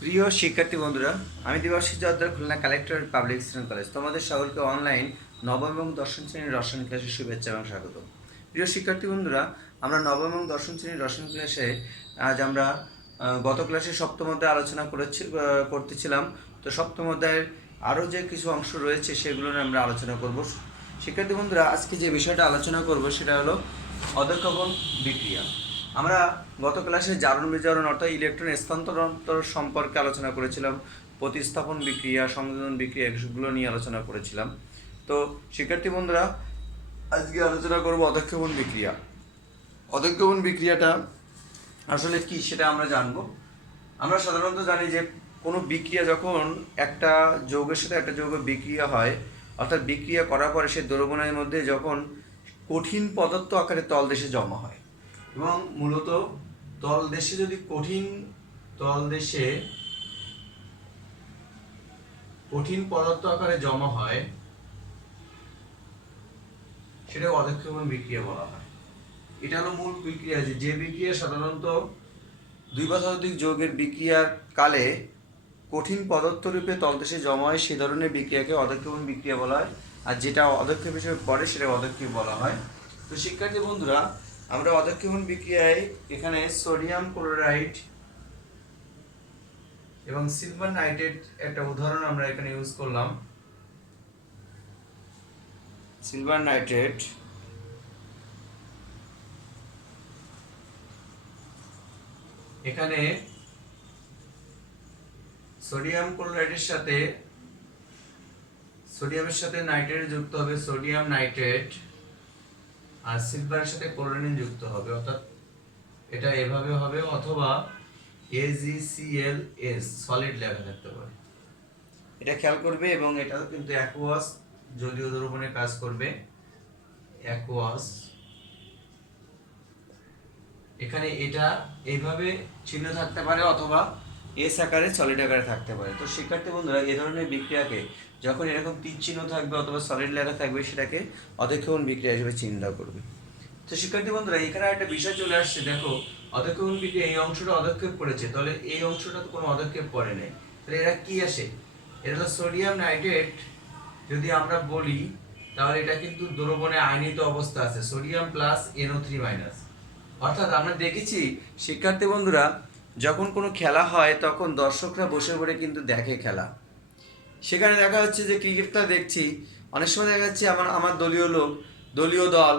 প্রিয় শিক্ষার্থী বন্ধুরা, আমি Debashis Jordar, Khulna collectorate public school college তোমাদের সকলকে অনলাইন নবম এবং দশম শ্রেণীর রসায়ন ক্লাসে শুভেচ্ছা এবং স্বাগত। প্রিয় শিক্ষার্থী বন্ধুরা, আমরা নবম এবং দশম শ্রেণীর রসায়ন ক্লাসে আজ আমরা গত ক্লাসে সপ্তম অধ্যায় আলোচনা করতেছিলাম। তো সপ্তম অধ্যায়ের আরও যে কিছু অংশ রয়েছে সেগুলো নিয়ে আমরা আলোচনা করব। শিক্ষার্থী বন্ধুরা, আজকে যে বিষয়টা আলোচনা করব সেটা হলো অধঃক্ষেপণ বিক্রিয়া। আমরা গত ক্লাসে জারণ বিজারণ অর্থাৎ ইলেকট্রন স্থানান্তর সম্পর্কে আলোচনা করেছিলাম, প্রতিস্থাপন বিক্রিয়া, সংযোজন বিক্রিয়া এগুলো নিয়ে আলোচনা করেছিলাম। তো শিক্ষার্থী বন্ধুরা, আজকে আলোচনা করব অধঃক্ষেপণ বিক্রিয়া। অধঃক্ষেপণ বিক্রিয়াটা আসলে কি সেটা আমরা জানব। আমরা সাধারণত জানি যে কোনো বিক্রিয়া যখন একটা যৌগের সাথে একটা যৌগ বিক্রিয়া হয়, অর্থাৎ বিক্রিয়া করার পরে সে দ্রবণের মধ্যে যখন কঠিন পদার্থ আকারে তলদেশে জমা হয়, এবং মূলত তলদেশে যদি কঠিন পদার্থ আকারে জমা হয় সেটা অধঃক্ষেপণ বিক্রিয়া বলা হয়। এটা হলো মূল বিক্রিয়া, যে বিক্রিয়া সাধারণত দুই বা ততোধিক যৌগের বিক্রিয়ার কালে কঠিন পদার্থ রূপে তলদেশে জমা হয় সে ধরনের বিক্রিয়াকে অধঃক্ষেপণ বিক্রিয়া বলা হয়, আর যেটা অধঃক্ষেপ হিসেবে পড়ে সেটা অধঃক্ষেপ বলা হয়। তো শিক্ষার্থী বন্ধুরা, আমরা অধঃক্ষেপণ বিক্রিয়ায় এখানে সোডিয়াম ক্লোরাইড এবং সিলভার নাইট্রেট একটা উদাহরণ আমরা এখানে ইউজ করলাম। সিলভার নাইট্রেট এখানে সোডিয়াম ক্লোরাইডের সাথে সোডিয়ামের সাথে নাইট্রেট যুক্ত হবে সোডিয়াম নাইট্রেট, আর সিলভারের সাথে ক্লোরিন যুক্ত হবে, অর্থাৎ এটা এভাবে হবে, অথবা AgClS সলিড লেখা থাকতে পারে। এটা খেয়াল করবে, এবং এটা কিন্তু অ্যাকুয়াস জলীয় দ্রবণে কাজ করবে। অ্যাকুয়াস এখানে এটা এইভাবে চিহ্ন থাকতে পারে, অথবা এস আকারে সলিড আকারে থাকতে পারে। তো শিক্ষার্থী বন্ধুরা, এই ধরনের বিক্রিয়াকে যখন এরকম তীর চিহ্ন থাকবে অথবা সলিড লেখা থাকবে সেটাকে অধঃক্ষেপণ বিক্রিয়া হিসেবে চিন্তা করবে। তো শিক্ষার্থী বন্ধুরা, এখানে একটা বিষয় চলে আসছে, দেখো অধঃক্ষেপণ বিক্রিয়া এই অংশটা অধঃক্ষেপ করেছে, তাহলে এই অংশটা তো কোনো অধঃক্ষেপ করে নাই, তাহলে এরা কি আসে? এটা হলো সোডিয়াম নাইট্রেট। যদি আমরা বলি তাহলে এটা কিন্তু দ্রবণে আয়নিত অবস্থা আছে, সোডিয়াম প্লাস NO3 মাইনাস। অর্থাৎ আমরা দেখেছি শিক্ষার্থী বন্ধুরা, যখন কোনো খেলা হয় তখন দর্শকরা বসে পড়ে কিন্তু দেখে খেলা। সেখানে দেখা যাচ্ছে যে ক্রিকেটটা দেখছি, অনেক সময় দেখা যাচ্ছে আমার দলীয় দল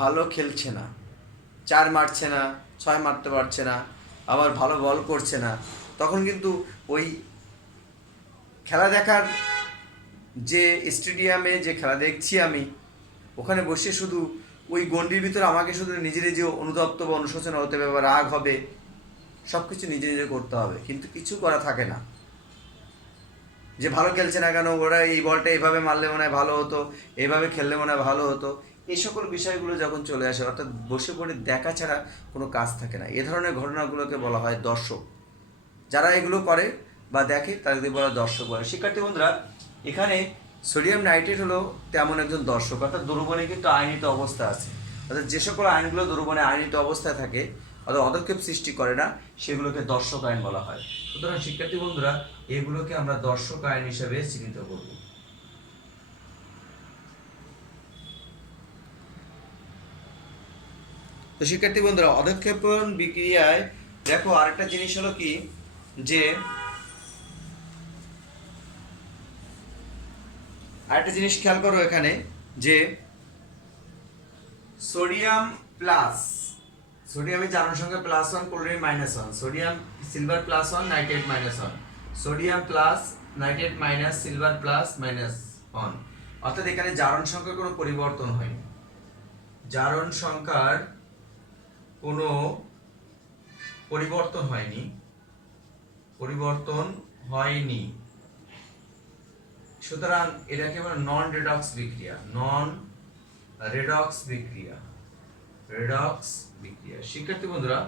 ভালো খেলছে না, 4 মারছে না, 6 মারতে পারছে না, আবার ভালো বল করছে না। তখন কিন্তু ওই খেলা দেখার যে স্টেডিয়ামে যে খেলা দেখছি আমি, ওখানে বসে শুধু ওই গণ্ডির ভিতরে আমাকে শুধু নিজে নিজে অনুতপ্ত বা অনুশোচনা হতে হবে বা রাগ হবে, সব কিছু নিজে নিজে করতে হবে, কিন্তু কিছু করা থাকে না। যে ভালো খেলছে না কেন, ওরা এই বলটা এইভাবে মারলে মনে হয় ভালো হতো, এইভাবে খেললে মনে হয় ভালো হতো, এই সকল বিষয়গুলো যখন চলে আসে, অর্থাৎ বসে পড়ে দেখা ছাড়া কোনো কাজ থাকে না, এ ধরনের ঘটনাগুলোকে বলা হয় দর্শক। যারা এগুলো করে বা দেখে তাদের বলা দর্শক বলে। শিক্ষার্থী বন্ধুরা, এখানে সোডিয়াম নাইট্রেট হলো তেমন একজন দর্শক, অর্থাৎ দ্রবণে কিন্তু আয়নিত অবস্থা আছে, অর্থাৎ যে সকল আয়নগুলো দ্রবণে আয়নিত অবস্থায় থাকে অর্থাৎ অধঃক্ষেপ সৃষ্টি করে না সেগুলোকে দর্শক আয়ন বলা হয়। সুতরাং শিক্ষার্থী বন্ধুরা, এগুলোকে আমরা দর্শক আয়ন হিসেবে চিহ্নিত করব। তো শিক্ষার্থী বন্ধুরা, অধঃক্ষেপণ বিক্রিয়ায় দেখো আরেকটা জিনিস হলো কি, যে আরেকটা জিনিস খেয়াল করো এখানে, যে সোডিয়াম প্লাস, সোডিয়ামের জারণ সংখ্যা +1, chlorine -1, sodium silver +1, nitrate -1, sodium plus nitrate minus silver plus -1, অর্থাৎ এখানে জারণ সংখ্যার কোনো পরিবর্তন হয়নি, জারণ সংখ্যার কোনো পরিবর্তন হয়নি। সুতরাং এটাকে বলে নন রেডক্স বিক্রিয়া। শিক্ষার্থী বন্ধুরা,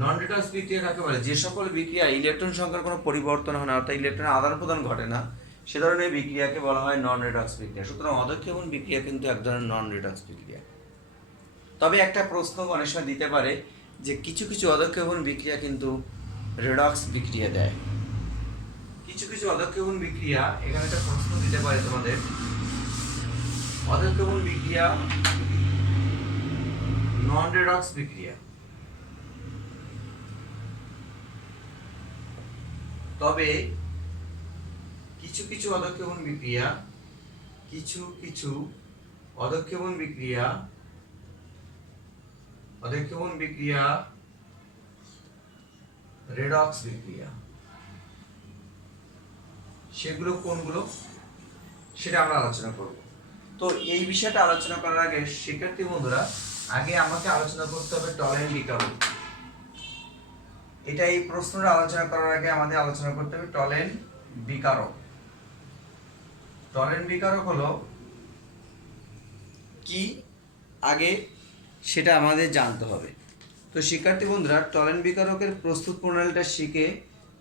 নন রেডক্স বিক্রিয়া কাকে বলে? যে সকল বিক্রিয়া ইলেকট্রন সংখ্যার কোনো পরিবর্তন হয় না, অর্থাৎ ইলেকট্রন আদান প্রদান ঘটে না, সে ধরনের বিক্রিয়াকে বলা হয় নন রেডক্স বিক্রিয়া। সুতরাং অধঃক্ষেপণ বিক্রিয়া কিন্তু এক ধরনের নন রেডক্স বিক্রিয়া। তবে একটা প্রশ্ন অনেক সময় দিতে পারে যে কিছু কিছু অধঃক্ষেপণ বিক্রিয়া কিন্তু রেডক্স বিক্রিয়া দেয়। কিছু কিছু অধঃক্ষেপণ বিক্রিয়া, এখানে একটা প্রশ্ন দিতে পারে তোমাদের, অধঃক্ষেপণ বিক্রিয়া নন রেডক্স বিক্রিয়া। তবে কিছু কিছু অধঃক্ষেপণ বিক্রিয়া, কিছু কিছু অধঃক্ষেপণ বিক্রিয়া, অধঃক্ষেপণ বিক্রিয়া রেডক্স বিক্রিয়া, সেগুলো কোনগুলো সেটা আমরা আলোচনা করব। তো এই বিষয়টা আলোচনা করার আগে শিক্ষার্থী বন্ধুরা, আগে আমাকে আলোচনা করতে হবে টলেন বিকারক। এটা এই প্রশ্নটা আলোচনা করার আগে আমাদের আলোচনা করতে হবে টলেন বিকারক। টলেন বিকারক হলো কি আগে সেটা আমাদের জানতে হবে। তো শিক্ষার্থী বন্ধুরা, টলেন বিকারকের প্রস্তুত প্রণালীটা শিখে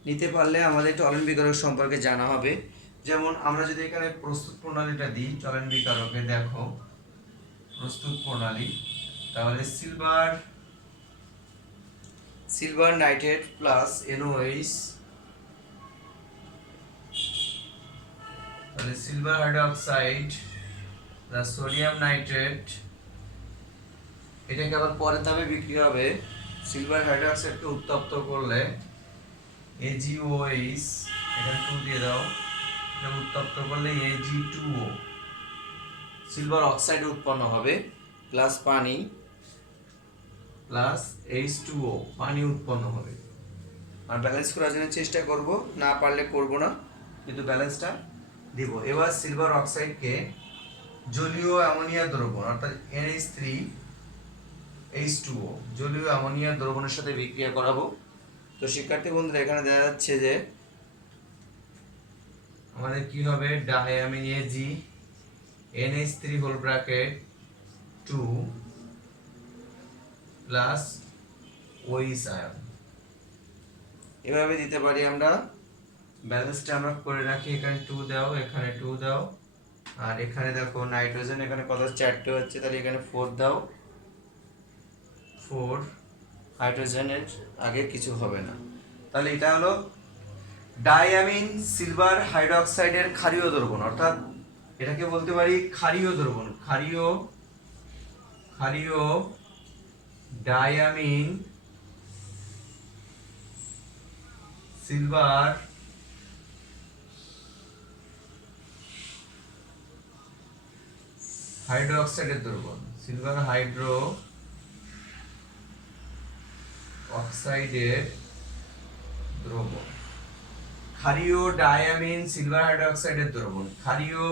নিতে পারলে আমাদের টলেন বিকারক সম্পর্কে জানা হবে। যেমন আমরা যদি এখানে প্রস্তুত প্রণালীটা দিই টলেন বিকারকে, দেখো প্রস্তুত প্রণালী, তাহলে সিলভার নাইট্রেট প্লাস NOH, তাহলে silver hydroxide plus sodium nitrate, এটাকে আবার পরের ধাপে বিক্রি হবে। সিলভার হাইড্রোক্সাইডকে উত্তপ্ত করলে AgOH, এখানে 2 দিয়ে দাও, এটা উত্তপ্ত করলে Ag2O, সিলভার অক্সাইড উৎপন্ন হবে, প্লাস পানি প্লাস H2O, পানি উৎপন্ন হবে। আর ব্যালেন্স করার জন্য চেষ্টা করব, না পারলে করব না, কিন্তু ব্যালেন্সটা দিব। এবার সিলভার অক্সাইডকে জলীয় অ্যামোনিয়া দ্রবণ অর্থাৎ NH3H2O, জলীয় অ্যামোনিয়া দ্রবণের সাথে বিক্রিয়া করাবো। তো শিক্ষার্থী বন্ধুরা, এখানে দেখা যাচ্ছে যে আমাদের কি হবে, diammine Ag NH3 whole bracket 2 plus OH ion, এভাবে দিতে পারি আমরা। ব্যালেন্সটা আমরা করে রাখি, এখানে 2 দাও, এখানে 2 দাও, আর এখানে দেখো নাইট্রোজেন এখানে কত 4টে হচ্ছে, তাহলে এখানে 4 দাও, 4, হাইড্রোজেনের আগে কিছু হবে না। তাহলে এটা হলো ডাইঅ্যামিন সিলভার হাইড্রোক্সাইডের ক্ষারীয় দ্রবণ, অর্থাৎ এটাকে বলতে পারি ক্ষারীয় দ্রবণ, ক্ষারীয় ডাইঅ্যামিন সিলভার হাইড্রোক্সাইডের দ্রবণ, সিলভার হাইড্রো অক্সাইডের দ্রবণ, ক্ষারীয় ডাইঅ্যামিন সিলভার হাইড্রোক্সাইডের দ্রবণ, ক্ষারীয়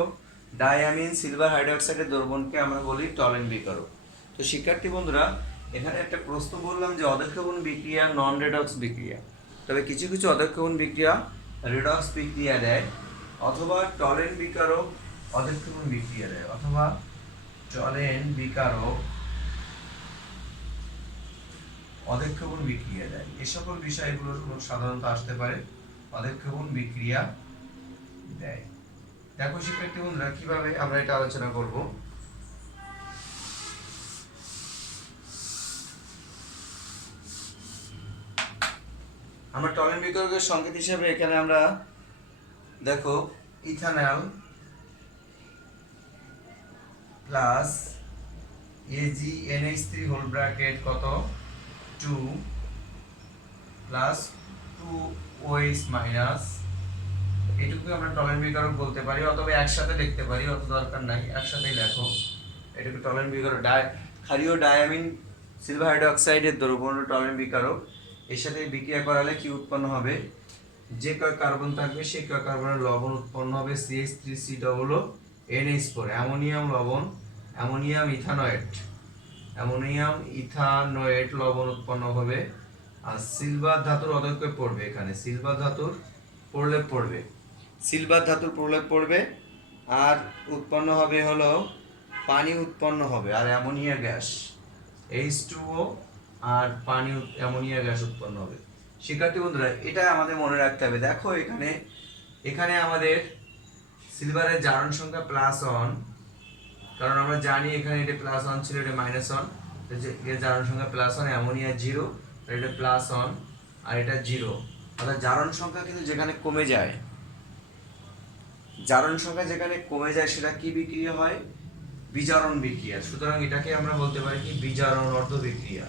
ডাইঅ্যামিন সিলভার হাইড্রোক্সাইডের দ্রবণকে আমরা বলি টলেন বিকারক। তো শিক্ষার্থী বন্ধুরা, এখানে একটা প্রশ্ন বললাম যে অধঃক্ষেপণ বিক্রিয়া নন রেডক্স বিক্রিয়া, তবে কিছু কিছু অধঃক্ষেপণ বিক্রিয়া রেডক্স বিক্রিয়া দেয়, অথবা টলেন বিকারক অধঃক্ষেপণ বিক্রিয়া দেয়, অথবা টলেন বিকারক অধঃক্ষেপণ বিক্রিয়া দেয়। এই সকল বিষয়গুলো সাধারণত আসতে পারে, অধঃক্ষেপণ বিক্রিয়া দেয়। দেখো শিক্ষার্থী বন্ধুরা, কিভাবে আমরা এটা আলোচনা করব। আমরা টলেন বিকারকের সংকেত হিসেবে এখানে আমরা দেখো ethanol plus AgNH3 whole bracket কত 2 প্লাস 2OH মাইনাস, এটুকু আমরা টলেন বিকারক বলতে পারি, অথবা একসাথে লিখতে পারি, অত দরকার নাই, একসাথেই লেখো। এটুকু টলেন বিকারক, ক্ষারীয় ডাইঅ্যামিন সিলভার হাইড্রোক্সাইডের দ্রবণ টলেন বিকারক। এর সাথে বিক্রিয়া করালে কি উৎপন্ন হবে, যে কয় কার্বন থাকবে সেই কয় কার্বনের লবণ উৎপন্ন হবে, CH3COO অ্যামোনিয়াম লবণ, অ্যামোনিয়াম ইথানয়েট লবণ উৎপন্ন হবে। আর সিলভার ধাতুর অধঃক্ষেপ পড়বে, এখানে সিলভার ধাতুর প্রলেপ পড়বে, আর উৎপন্ন হবে হলো পানি উৎপন্ন হবে, আর অ্যামোনিয়া গ্যাস H2O, আর পানি অ্যামোনিয়া গ্যাস উৎপন্ন হবে। শিক্ষার্থী বন্ধুরা, এটা আমাদের মনে রাখতে হবে। দেখো এখানে আমাদের সিলভারের জারণ সংখ্যা +1, কারণ আমরা জানি এখানে এটা +1 ছিল, এটা -1, এর জারণ সংখ্যা +1, অ্যামোনিয়া 0, এটা +1 আর এটা 0, অর্থাৎ জারণ সংখ্যা কিন্তু যেখানে কমে যায়, জারণ সংখ্যা যেখানে কমে যায় সেটা কি বিক্রিয়া হয়? বিজারণ বিক্রিয়া। সুতরাং এটাকে আমরা বলতে পারি কি বিজারণ অর্ধ বিক্রিয়া।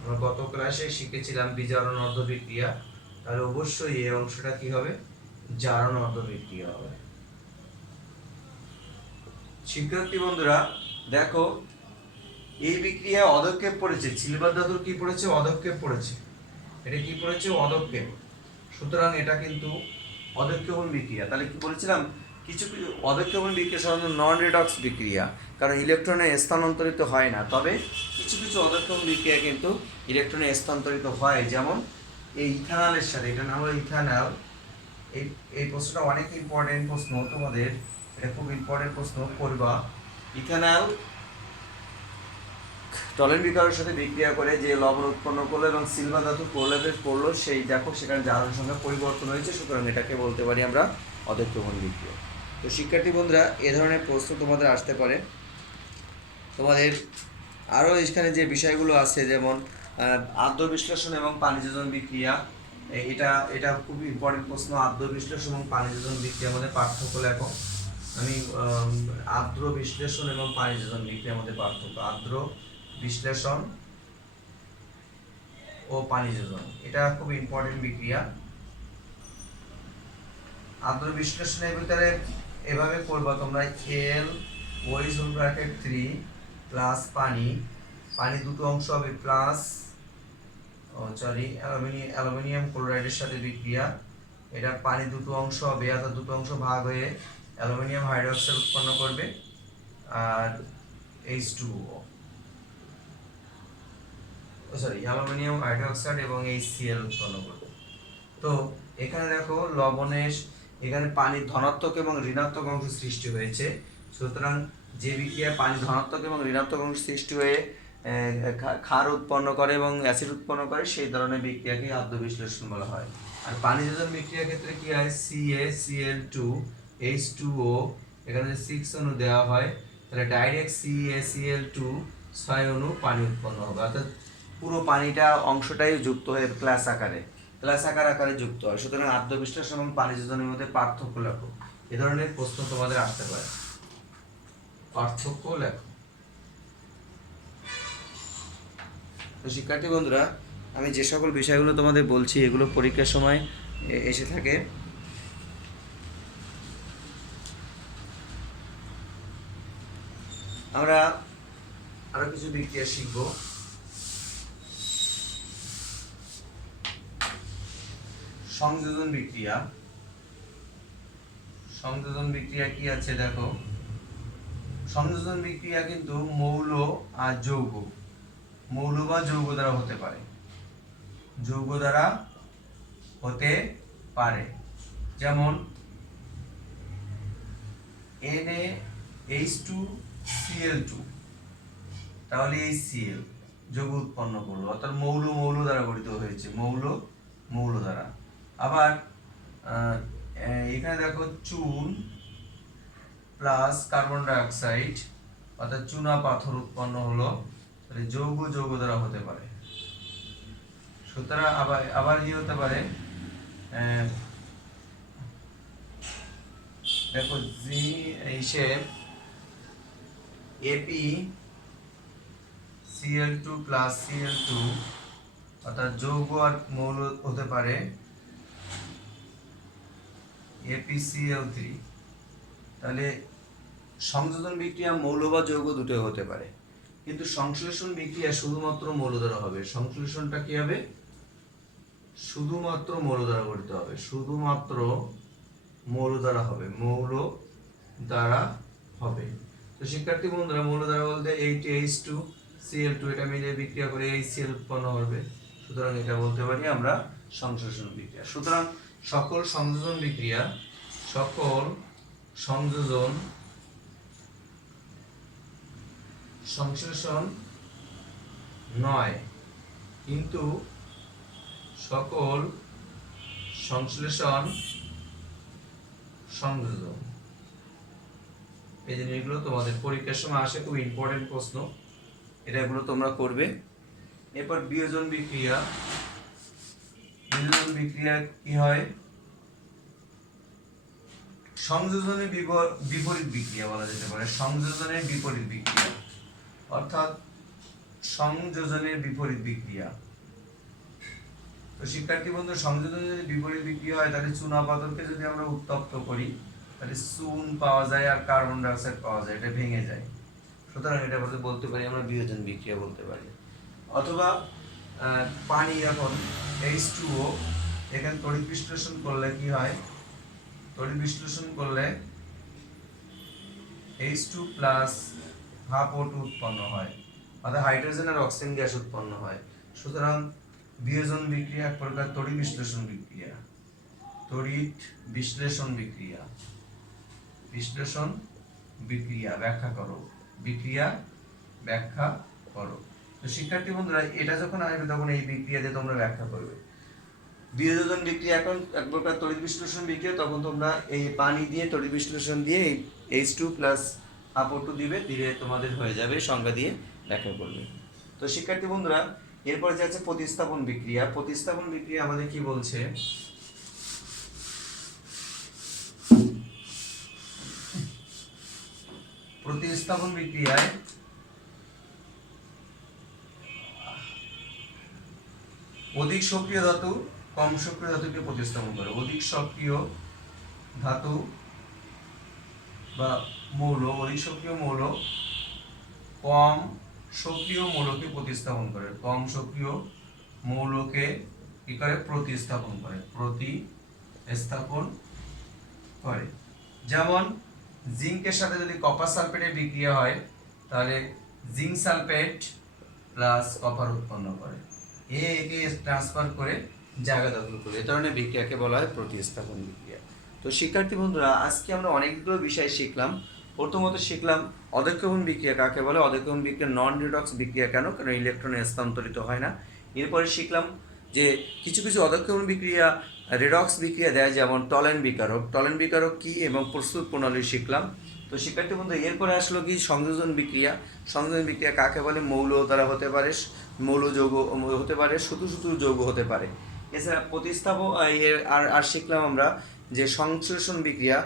আমরা গত ক্লাসে শিখেছিলাম বিজারণ অর্ধ বিক্রিয়া, তাহলে অবশ্যই এই অংশটা কি হবে? জারণ অর্ধ বিক্রিয়া হবে। শিক্ষার্থী বন্ধুরা দেখো, এই বিক্রিয়ায় অধক্ষেপ পড়েছে, সিলভার ধাতুর কি পড়েছে? অধক্ষেপ পড়েছে। এটা কি পড়েছে? অধক্ষেপ। সুতরাং এটা কিন্তু অধক্ষেপণ বিক্রিয়া। তাহলে কি বলেছিলাম? কিছু কিছু অধক্ষেপণ বিক্রিয়া সাধারণত নন রিডক্স বিক্রিয়া, কারণ ইলেকট্রনে স্থানান্তরিত হয় না। তবে কিছু কিছু অধক্ষেপণ বিক্রিয়া কিন্তু ইলেকট্রনে স্থানান্তরিত হয়, যেমন এই ইথানলের সাথে, এটা নাম হলো ইথানল। এই প্রশ্নটা অনেক ইম্পর্টেন্ট প্রশ্ন তোমাদের, এটা খুব ইম্পর্টেন্ট প্রশ্ন করবা। ইথানল টলেন বিকারের সাথে বিক্রিয়া করে যে লবণ উৎপন্ন করলো এবং সিলভার ধাতু প্রলেপেট করলো, সেই দেখো সেখানে জারণ সংখ্যা পরিবর্তন হয়েছে। সুতরাং এটাকে বলতে পারি আমরা অধক্ষেপণ বিক্রিয়া। তো শিক্ষার্থী বন্ধুরা, এ ধরনের প্রশ্ন তোমাদের আসতে পারে। তোমাদের আরও এখানে যে বিষয়গুলো আছে, যেমন আদ্য বিশ্লেষণ এবং পানি যোজন বিক্রিয়া, এটা এটা খুব ইম্পর্টেন্ট প্রশ্ন। আদ্য বিশ্লেষণ এবং পানি যোজন বিক্রিয়ার মধ্যে পার্থক্য লেখো। আমি আদ্র বিশ্লেষণ এবং পানি যোজন বিক্রিয়ার মধ্যে পার্থক্য, আদ্র বিশ্লেষণ ও পানি যোজন, এটা খুব ইম্পর্টেন্ট বিক্রিয়া। আদ্র বিশ্লেষণের ভিতরে এভাবে করবা তোমরা, এল ওয়াইজ হোল ব্র্যাকেট 3 প্লাস পানি, পানি দুটো অংশ হবে প্লাস অ্যালুমিনিয়াম ক্লোরাইডের সাথে বিক্রিয়া, এটা পানি দুটো অংশ হবে, অর্থাৎ দুটো অংশ ভাগ হয়ে অ্যালুমিনিয়াম হাইড্রোক্সাইড উৎপন্ন করবে আর H2O, অ্যালুমিনিয়াম হাইড্রোক্সাইড এবং HCl উৎপন্ন করবে। তো এখানে দেখো লবণের, এখানে পানির ধনাত্মক এবং ঋণাত্মক অংশ সৃষ্টি হয়েছে। সুতরাং যে বিক্রিয়ায় পানি ধনাত্মক এবং ঋণাত্মক অংশ সৃষ্টি হয়ে ক্ষার উৎপন্ন করে এবং অ্যাসিড উৎপন্ন করে, সেই ধরনের বিক্রিয়াকে আদ্য বিশ্লেষণ বলা হয়। আর পানি যোজন বিক্রিয়ার ক্ষেত্রে কি হয়? CaCl2 H2O, এখানে 6 অণু দেওয়া হয়, তাহলে ডাইরেক্ট CaCl2 6 অণু পানি উৎপন্ন হবে, অর্থাৎ পুরো পানিটা অংশটাই যুক্ত হয়ে ক্লাস আকারে যুক্ত হয়। সুতরাং আদ্য বিশ্লেষণ এবং পানি যোজনের মধ্যে পার্থক্য লেখো। এ ধরনের প্রশ্ন তোমাদের আসতে পারে, পার্থক্য লেখো। তো শিক্ষার্থী বন্ধুরা, আমি যে সকল বিষয়গুলো তোমাদের বলছি এগুলো পরীক্ষার সময় এসে থাকে। আমরা আরো কিছু বিক্রিয়া শিখবো। সংযোজন বিক্রিয়া, সংযোজন বিক্রিয়া কি আছে দেখো। সংযোজন বিক্রিয়া কিন্তু মৌল আর যৌগ, মৌল বা যৌগ দ্বারা হতে পারে, যৌগ দ্বারা হতে পারে। যেমন NaH2Cl2, তাহলে এই Cl যৌগ উৎপন্ন করলো, অর্থাৎ মৌল মৌল দ্বারা গঠিত হয়েছে, মৌল মৌল দ্বারা। আবার এখানে দেখো চুন প্লাস কার্বন ডাই অক্সাইড, অর্থাৎ চুনা পাথর উৎপন্ন হলো, তাহলে যৌগ যৌগ দ্বারা হতে পারে। সুতরাং আবার কি হতে পারে? দেখো জি হিসেব ApCl2 প্লাস Cl2, অর্থাৎ যৌগ আর মৌল হতে পারে ApCl3। তাহলে সংযোজন বিক্রিয়া মৌল বা যৌগ দুটো হতে পারে, কিন্তু সংশ্লেষণ বিক্রিয়া শুধুমাত্র মৌল দ্বারা হবে। সংশ্লেষণটা কি হবে? শুধুমাত্র মৌল দ্বারা গঠিত হবে, শুধুমাত্র মৌল দ্বারা হবে, মৌল দ্বারা হবে। তো শিক্ষার্থী বন্ধুরা, মৌল দ্বারা বলতে H2Cl2, এটা মিলে বিক্রিয়া করে HCl উৎপন্ন হবে। সুতরাং এটা বলতে পারি আমরা সংশ্লেষণ বিক্রিয়া। সুতরাং সকল সংযোজন বিক্রিয়া, সকল সংযোজন সংশ্লেষণ নয়, কিন্তু সকল সংশ্লেষণ সংযোজন। এই জিনিসগুলো তোমাদের পরীক্ষার সময় আসে, খুব ইম্পর্টেন্ট প্রশ্ন, এটাগুলো তোমরা করবে। এরপর বিয়োজন বিক্রিয়া, বিয়োজন বিক্রিয়া কি হয়? সংযোজনের বিপরীত বিক্রিয়া বলা যেতে পারে। সংযোজনের বিপরীত বিক্রিয়া অর্থাৎ সংযোজনের বিপরীত বিক্রিয়া। তো শিক্ষার্থী বন্ধু, সংযোজনের যদি বিপরীত বিক্রিয়া হয় তাহলে চুনা পাথরকে যদি আমরা উত্তপ্ত করি তাহলে চুন পাওয়া যায় আর কার্বন ডাই অক্সাইড পাওয়া যায়, এটা ভেঙে যায়। সুতরাং এটা বলতে পারি আমরা বিয়োজন বিক্রিয়া বলতে পারি। অথবা পানি যখন H2O এখানে তড়িৎ বিশ্লেষণ করলে কি হয়? তড়িৎ বিশ্লেষণ করলে H2 প্লাস হাফ O2 উৎপন্ন হয়, অর্থাৎ হাইড্রোজেন আর অক্সিজেন গ্যাস উৎপন্ন হয়। সুতরাং বিয়োজন বিক্রিয়া এক প্রকার তড়িৎ বিশ্লেষণ বিক্রিয়া। তড়িৎ বিশ্লেষণ বিক্রিয়া। বিশ্লেষণ বিক্রিয়া ব্যাখ্যা করো। বিক্রিয়া ব্যাখ্যা করো। তো শিক্ষার্থী বন্ধুরা, এটা যখন আসবে তখন এই বিক্রিয়া দিয়ে তোমরা ব্যাখ্যা করবে। বিয়োজন বিক্রিয়া এখন এক প্রকার তড়িৎ বিশ্লেষণ বিক্রিয়া, তখন তোমরা এই পানি দিয়ে তড়িৎ বিশ্লেষণ দিয়ে H2 প্লাস হাফ O2 দিবে, দিলে তোমাদের হয়ে যাবে, সংজ্ঞা দিয়ে ব্যাখ্যা করবে। তো শিক্ষার্থী বন্ধুরা, এরপরে যে আছে প্রতিস্থাপন বিক্রিয়া। প্রতিস্থাপন বিক্রিয়া আমাদের কি বলছে? প্রতিস্থাপন বিক্রিয়ায় অধিক সক্রিয় ধাতু কম সক্রিয় ধাতুকে প্রতিস্থাপন করে। অধিক সক্রিয় ধাতু বা মৌল, অধিক সক্রিয় মৌল কম সক্রিয় মৌলকে প্রতিস্থাপন করে। কম সক্রিয় মৌলকে কি করে? প্রতিস্থাপন করে। প্রতিস্থাপন করে। যেমন জিঙ্কের সাথে যদি কপার সালফেটের বিক্রিয়া হয় তাহলে জিঙ্ক সালফেট প্লাস কপার উৎপন্ন করে, একে ট্রান্সফার করে জায়গা দখল করে। এই ধরনের বিক্রিয়াকে বলা হয় প্রতিস্থাপন বিক্রিয়া। তো শিক্ষার্থী বন্ধুরা, আজকে আমরা অনেকগুলো বিষয় শিখলাম। প্রথমত শিখলাম অদক্ষবন বিক্রিয়া কাকে বলে, অদক্ষবন বিক্রিয়া নন রিডক্স বিক্রিয়া কেন, কারণ ইলেকট্রন স্থানান্তরিত হয় না। এরপরে শিখলাম যে কিছু কিছু অদক্ষবন বিক্রিয়া রিডক্স বিক্রিয়া দেয়, যেমন টলেন বিকারক। টলেন বিকারক কি এবং প্রস্তুত প্রণালী শিখলাম। তো শিক্ষার্থী বন্ধু, এরপরে আসলো কি সংযোজন বিক্রিয়া। সংযোজন বিক্রিয়া কাকে বলে? মৌল দ্বারা হতে পারে, মৌল যৌগ হতে পারে, শুধু শুধু যৌগ হতে পারে। এছাড়া প্রতিস্থাপন আর শিখলাম আমরা যে সংশ্লেষণ বিক্রিয়া,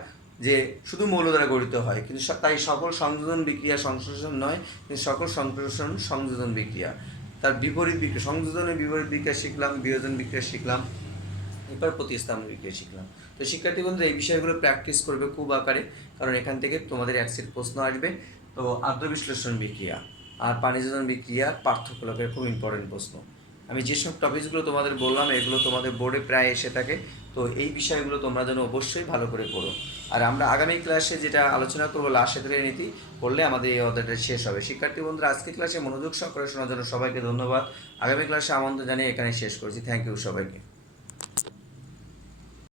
যে শুধু মৌল দ্বারা গঠিত হয়, কিন্তু তাই সকল সংযোজন বিক্রিয়া সংশ্লেষণ নয়, কিন্তু সকল সংশ্লেষণ সংযোজন বিক্রিয়া। তার বিপরীত বিক্রিয়া, সংযোজনের বিপরীত বিক্রিয়া শিখলাম, বিয়োজন বিক্রিয়া শিখলাম, এবার প্রতিস্থাপন বিক্রিয়া শিখলাম। তো শিক্ষার্থী বন্ধুরা, এই বিষয়গুলো প্র্যাকটিস করবে খুব আকারে, কারণ এখান থেকে তোমাদের এক সেট প্রশ্ন আসবে। তো আদ্র বিশ্লেষণ বিক্রিয়া আর পানিযোজন বিক্রিয়ার পার্থক্য লাভের খুব ইম্পর্টেন্ট প্রশ্ন। আমি যেসব টপিকসগুলো তোমাদের বললাম এগুলো তোমাদের বোর্ডে প্রায় এসে থাকে। তো এই বিষয়গুলো তোমরা যেন অবশ্যই ভালো করে পড়ো। আর আমরা আগামী ক্লাসে যেটা আলোচনা করবো লাস্ট ক্ষেত্রে নীতি, করলে আমাদের এই অধ্যায়টা শেষ হবে। শিক্ষার্থী বন্ধুরা, আজকে ক্লাসে মনোযোগ সহকারে শোনার জন্য সবাইকে ধন্যবাদ। আগামী ক্লাসে আমন্ত্রণ জানিয়ে এখানে শেষ করছি। থ্যাংক ইউ সবাইকে।